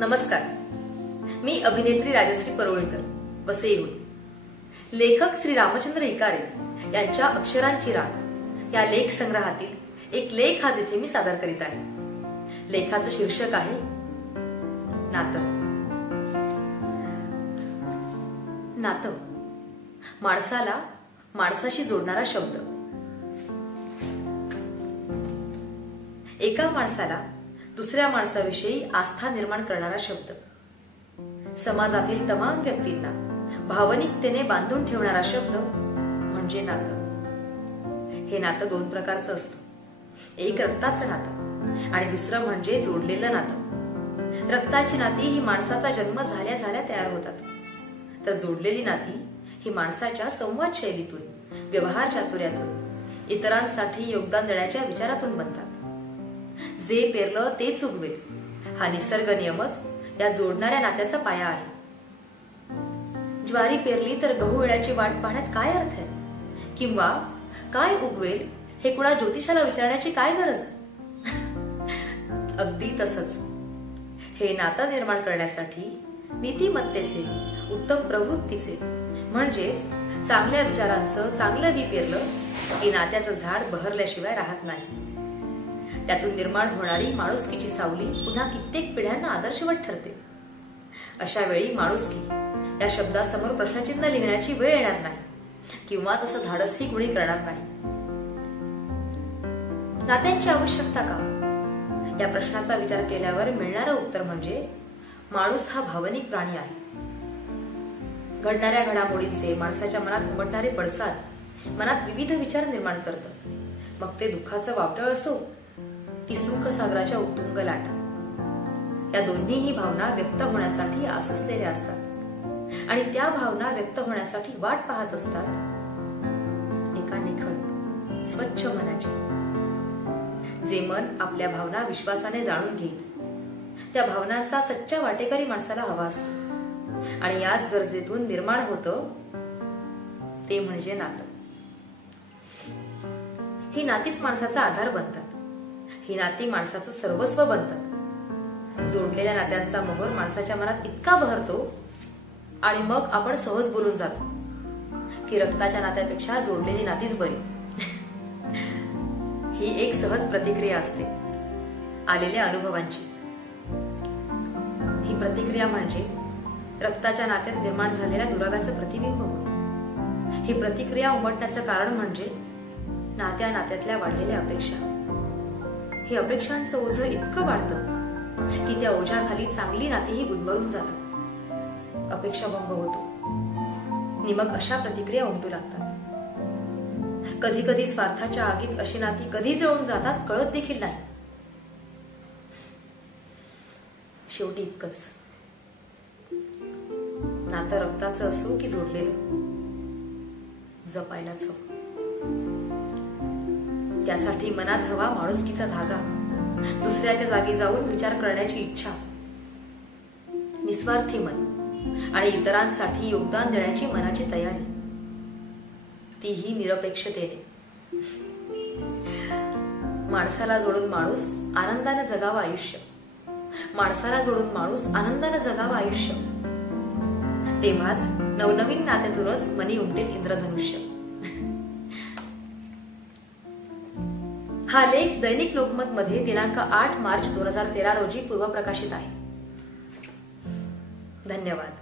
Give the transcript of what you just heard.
नमस्कार, मी अभिनेत्री राजश्री परोळेकर वसईहून. लेखक श्री रामचंद्र इकारे यांच्या अक्षरांची राग या लेख संग्रहातील एक लेख आज इथे मी सादर करीत आहे. लेखाचं शीर्षक आहे नातं. नातं माणसाला माणसाशी जोडणारा शब्द. एका माणसाला दुसऱ्या माणसाविषयी आस्था निर्माण करणारा शब्द. समाजातील तमाम व्यक्तींना भावनिकतेने बांधून ठेवणारा शब्द म्हणजे नातं. हे नातं दोन प्रकारचं असतं. एक रक्ताचं नातं आणि दुसरं म्हणजे जोडलेलं नातं. रक्ताची नाती ही माणसाचा जन्म झाल्या झाल्या तयार होतात, तर जोडलेली नाती ही माणसाच्या संवाद शैलीतून, व्यवहार चातुर्यातून, इतरांसाठी योगदान देण्याच्या विचारातून बनतात. जे पेरलं तेच उगवेल हा निसर्ग नियमच या जोडणाऱ्या नात्याचा पाया आहे. ज्वारी पेरली तर गहू येण्याची वाट पाहण्यात काय अर्थ आहे? किंवा काय उगवेल हे कुणा ज्योतिषाला विचारण्याची काय गरज? अगदी तसंच हे नातं निर्माण करण्यासाठी नीतिमत्तेचे, उत्तम प्रवृत्तीचे म्हणजेच चांगल्या विचारांचं चांगलं बी पेरलं की नात्याचं झाड बहरल्याशिवाय राहत नाही. त्यातून निर्माण होणारी माणुसकीची सावली पुन्हा कित्येक पिढ्यांना आदर्शवत ठरते. अशा वेळी माणुसकी या शब्दासमोर प्रश्नचिन्ह लिहिण्याची वेळ येणार नाही, किंवा तसं धाडसही कुणी करणार नाही. नात्यांची आवश्यकता का या प्रश्नाचा विचार केल्यावर मिळणारं उत्तर म्हणजे माणूस हा भावनिक प्राणी आहे. घडणाऱ्या घडामोडींचे माणसाच्या मनात उमटणारे पडसाद मनात विविध विचार निर्माण करतात. मग ते दुःखाचं वावटळ असो की सुख सागराच्या उत्तुंग लाटा, या दोन्हीही भावना व्यक्त होण्यासाठी आसुसलेल्या असतात आणि त्या भावना व्यक्त होण्यासाठी वाट पाहत असतात एका निखळ स्वच्छ मनाची. जे मन आपल्या भावना विश्वासाने जाणून घेईल, त्या भावनांचा सच्चा वाटेकरी माणसाला हवा असतो आणि याच गरजेतून निर्माण होतं ते म्हणजे नातं. ही नातीच माणसाचा आधार बनतात. ही नाती माणसाचं सर्वस्व बनतात. जोडलेल्या नात्यांचा मोहर माणसाच्या मनात इतका बहरतो आणि मग आपण सहज बोलून जातो की रक्ताच्या नात्यापेक्षा जोडलेली नातीच बरी. ही एक सहज प्रतिक्रिया असते आलेल्या अनुभवांची. ही प्रतिक्रिया म्हणजे रक्ताच्या नात्यात निर्माण झालेल्या दुराव्याचं प्रतिबिंब होय. ही प्रतिक्रिया उमटण्याचं कारण म्हणजे नात्यातल्या वाढलेल्या अपेक्षा. हे अपेक्षांचं ओझं इतकं वाढतं की त्या ओझ्याखाली चांगली नातीही गुदमरून जातात. अपेक्षाभंग होतो आणि मग अशा प्रतिक्रिया उमटू लागतात. कधी कधी स्वार्थाच्या आगीत अशी नाती कधी जळून जातात कळत देखील नाही. शेवटी इतकंच, नातं रक्ताचं असो की जोडलेलं, जपायलाच हवं. त्यासाठी मनात हवा माणुसकीचा धागा, दुसऱ्याच्या जागी जाऊन विचार करण्याची इच्छा, निस्वार्थी मन आणि इतरांसाठी योगदान देण्याची मनाची तयारी, तीही निरपेक्षतेने. माणसाला जोडून माणूस आनंदाने जगावं आयुष्य. माणसाला जोडून माणूस आनंदाने जगावं आयुष्य. तेव्हाच नवनवीन नात्यातूनच मनी उमटेल इंद्रधनुष्य. हा लेख दैनिक लोकमत मध्ये दिनांक 8 मार्च 2013 रोजी पूर्वप्रकाशित आहे. धन्यवाद.